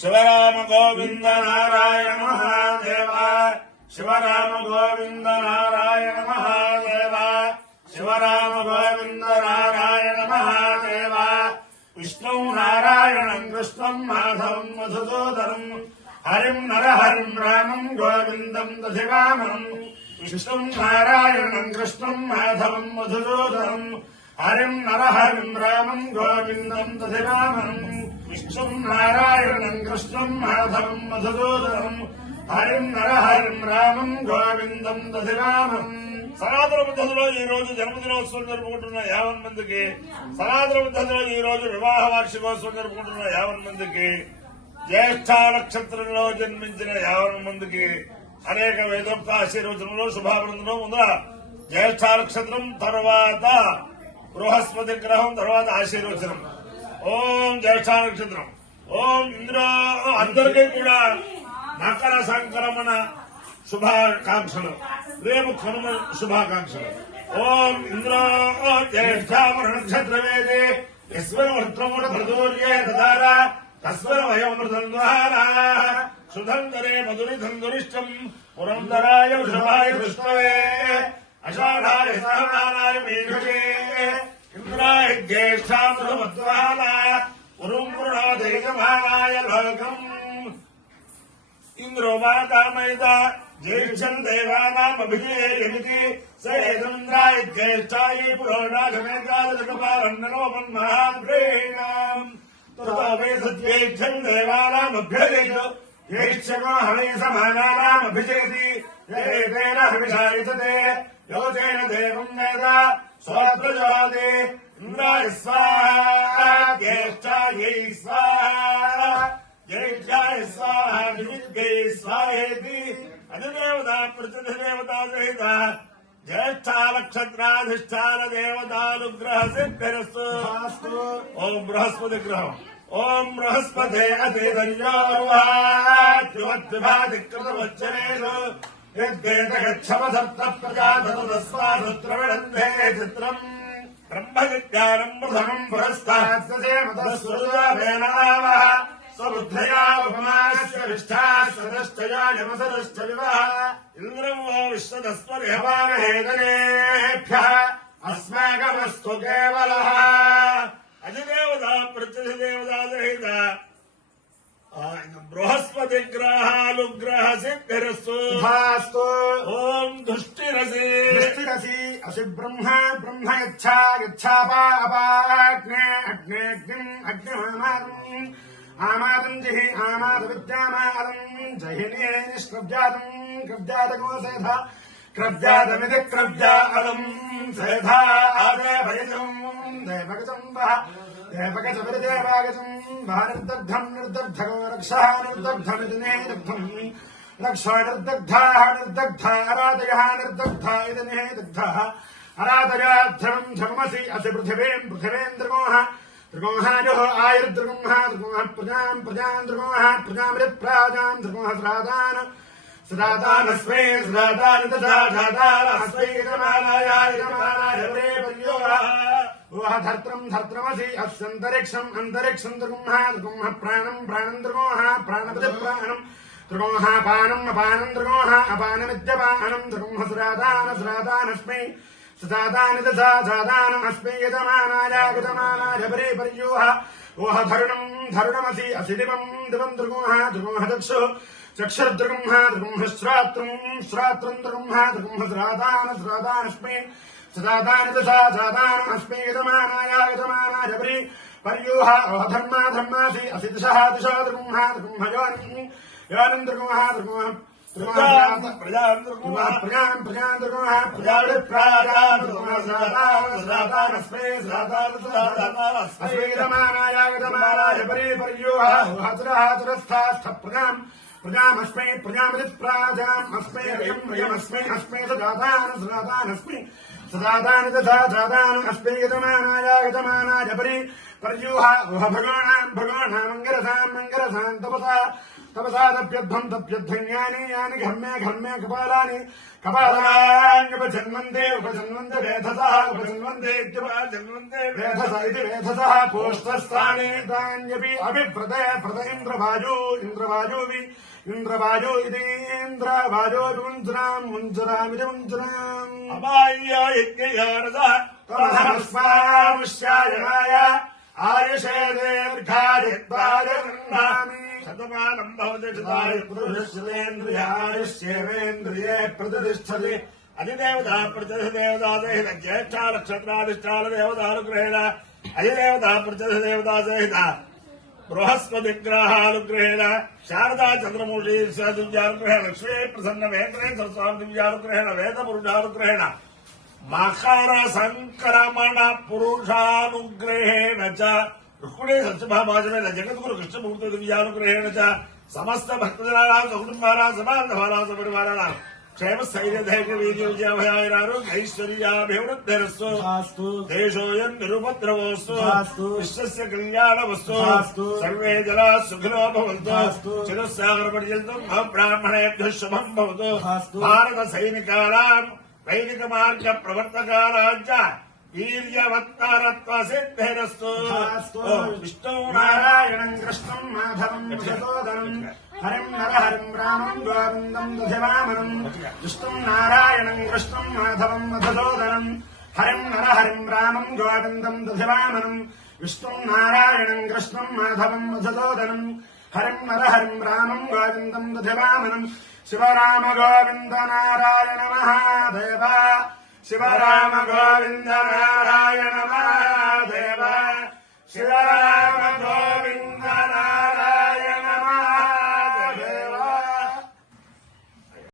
शिवराम गोविंद नारायण महादेव शिवराम गोविंद नारायण महादेव शिवराम गोविंद नारायण महादेव विष्णु नारायणं कृष्णं माधवं मधुसूदनं हरिं नरहरिं रामं गोविन्दं दधिवामनं विष्णु नारायणं कृष्णं माधवं मधुसूदनं हरिं नरहरिं रामं गोविन्दं दधिवामनं विष्णु नारायणं कृष्णं माधवं मधुसूदनं हरिं नरहरिं रामं गोविन्दं दधिवामनं సనాతన పద్ధతిలో ఈ రోజు జన్మదినోత్సవం జరుపుకుంటున్న 50 మందికి, సనాతన పద్ధతిలో ఈ రోజు వివాహ వార్షికోత్సవం జరుపుకుంటున్న 50 మందికి, జ్యేష్ఠ నక్షత్రంలో జన్మించిన 50 మందికి అనేక వేదోక్త ఆశీర్వచనంలో శుభాభినందనం. ముందర జ్యేష్ఠ నక్షత్రం, తర్వాత బృహస్పతి గ్రహం, తర్వాత ఆశీర్వచనం. ఓం జ్యేష్ఠ నక్షత్రం. ఓం ఇంద్ర అందరికీ కూడా మకర సంక్రమణ శుభాకాంక్షలు, రేపు కనుమ శుభాకాంక్షలు. ఓం ఇంద్రో జ్యేష్ఠామర నక్షత్రవేదే యస్వరవృత్రముడ ప్రదోర్యే దదార తస్వర వయోమృతం ద్వారా సుధంధరే మధురిధం దురిష్టం పురంధరాయ వృషభాయ విష్ణవే అషాఢాయ సహనాయ మేఘే ఇంద్రాయ జ్యేష్ఠామృతమద్వాల పురం పురుణోదయమానాయ లోకం ఇంద్రో మాతామైద ज्येष्ठं देवानामभिधेयमिति स एतन्द्राय ज्येष्ठाय पुरोडाघमेकादशकपालम् नरोपन्महाभ्रेणाम् ततो वै सज्येष्ठं देवानामभ्यजयतु ज्येष्ठको हवै समानानामभिजयति एतेन हविषायतते योजेन देवं वेद स्वप्रजोदे इन्द्राय स्वाहा ज्येष्ठायै स्वाहा ज्येष्ठाय स्वाहा विविद्यै स्वाहेति अधिदेवता प्रतिदेवता सहित ज्येष्ठा नक्षत्राधिष्ठान देवतानुग्रह सिद्धिरस्तु। ओम बृहस्पति ग्रह ओम बृहस्पते अतिदन्योर्वाच्युवद्विभातिकृतवच्चनेषु यद्वेद गच्छम सप्त प्रजातस्वाधुत्रविडन्धे चित्रम् ब्रह्मविज्ञानम् प्रथमम् पुरस्तात्सेमतस्वरुजावेनावः स्वबुद्धया उपमास्य विष्ठाश्वतश्चया यमसदश्च विवः इन्द्रम् वो विश्वतस्त्वरिहवामहेतनेभ्यः अस्माकमस्तु केवलः अधिदेवता प्रत्यधिदेवता सहित बृहस्पति ग्रहानुग्रह सिद्धिरस्तु। ओम दुष्टिरसि असि ब्रह्म ब्रह्म यच्छा यच्छापा अपाग्ने अग्ने अग्निम् अग्निमामादम् आमादम् जहि आमाद विद्यामादम् जहिने निष्क्रब्जातम् क्रब्जातको सेधा क्रब्जातमिति क्रब्जातम् सेधा आदेवयजम् देवगजम् वः देवगजविदेवागजम् वः निर्दग्धम् निर्दग्धको रक्षः निर्दग्धमिति नेदग्धम् रक्षो निर्दग्धाः निर्दग्धा अरादयः निर्दग्धा इति नेदग्धः अरादयाद्धरम् धर्मसि असि पृथिवीम् पृथिवेन्द्रगोः त्रिगोहायोः आयुर्द्रगोः त्रिगोः प्रजाम् प्रजाम् त्रिगोः प्रजामृप्राजाम् त्रिगोः श्रादान् श्रादानस्मै श्रादानि तथा श्रादानस्मै यजमानाय यजमानाय वरे पर्योः वः धर्त्रम् धर्त्रमसि अस्यन्तरिक्षम् अन्तरिक्षम् त्रिगोः त्रिगोः प्राणम् प्राणम् त्रिगोः प्राणपतिप्राणम् त्रिगोः अपानम् अपानम् त्रिगोः अपानमित्यपानम् त्रिगोः श्रादान श्रादानस्मै श्रादानि तथा श्रादानमस्मै यजमानाय यजमानाय वरे पर्योः वः धरुणम् धरुणमसि असि दिवम् दिवम् त्रिगोः त्रिगोः चक्षुः चक्षुर्द्रुगुंह द्रुगुंह श्रात्रम् श्रात्रम् द्रुगुंह द्रुगुंह श्रादान श्रादानस्मै श्रादानि तथा श्रादानमस्मै यजमानाय यजमानाय वरे पर्योः वः धर्मा धर्मासि असि दिशः दिशो द्रुगुंह द्रुगुंह योनिम् योनिम् द्रुगुंह द्रुगुंह प्रजाम् प्रजाम् प्रजाम् द्रुगुंह प्रजावृप्राजाम् द्रुगुंह श्रादानस्मै श्रादानस्मै यजमानाय यजमानाय वरे पर्योः वः चिरस्थास्थ प्रजाम् प्रजामस्मै प्रजामृप्राजाम् अस्मै रयम् रयमस्मै अस्मै सदादान सदादानस्मै सदादानि तथा सदादानम् अस्मै यजमानाय यजमानाय वरे पर्योः वः भगवानाम् भगवानाम् मङ्गलसाम् तपसा तप्यध्वन्यानि यानि घर्मे कपालानि कपालान्युपजन्वन्ते वेधसः उपजन्वन्ते वेधस इति वेधसः पोष्ठस्थाने तान्यपि अभिव्रते व्रत इन्द्रवाजो इति इन्द्रवाजो मुञ्जरामिति मुञ्जराम् अमाय्या यज्ञयारसः तमहस्मामुष्यायनाय आयुषे दीर्घायुत्वाय गृह्णामि शतमानं भवति शतायुपुरुषेन्द्रियायुष्येवेन्द्रिये प्रतिष्ठति अधिदेवता प्रतिदेवता सहित ज्येष्ठा नक्षत्राधिष्ठान देवतानुग्रहेण अधिदेवता प्रतिदेवता सहित बृहस्पतिग्रहानुग्रहेण शारदा चन्द्रमूषी दिव्यानुग्रहेण लक्ष्मी प्रसन्न वेंकटेश्वर स्वामी दिव्यानुग्रहेण वेदपुरुषानुग्रहेण मकर संक्रमण पुरुषानुग्रहेण च रुक्मिणी सत्यभामाजमेन जगद्गुरु कृष्णमूर्ति दिव्यानुग्रहेण च समस्त भक्तजनानां सकुटुम्बानां समानधमानां सपरिवाराणां क्षेम स्थैर्य धैर्य वीर्य विजयाभयारोग्य ऐश्वर्याभिवृद्धिरस्तु देशोऽयं निरुपद्रवोऽस्तु विश्वस्य कल्याणमस्तु सर्वे जनाः सुखिनो भवन्तु चिरस्सागरपर्यन्तं मम ब्राह्मणेभ्यः शुभं भवतु भारत सैनिकानां वैदिक मार्ग प्रवर्तकानां च वीर्यवत्तारत्व सिद्धिरस्तु विष्णु नारायणं कृष्णं माधवं मधुसूदनं हरिं नरहरिं रामं गोविन्दं दधिवामनं विष्णुं नारायणं कृष्णं माधवं मधुसूदनं हरिं नरहरिं रामं गोविन्दं दधिवामनं विष्णुं नारायणं कृष्णं माधवं मधुसूदनं हरिं नरहरिं रामं गोविन्दं दधिवामनं शिवराम गोविन्द नारायण महादेव शिवराम गोविन्द नारायण महादेव शिवराम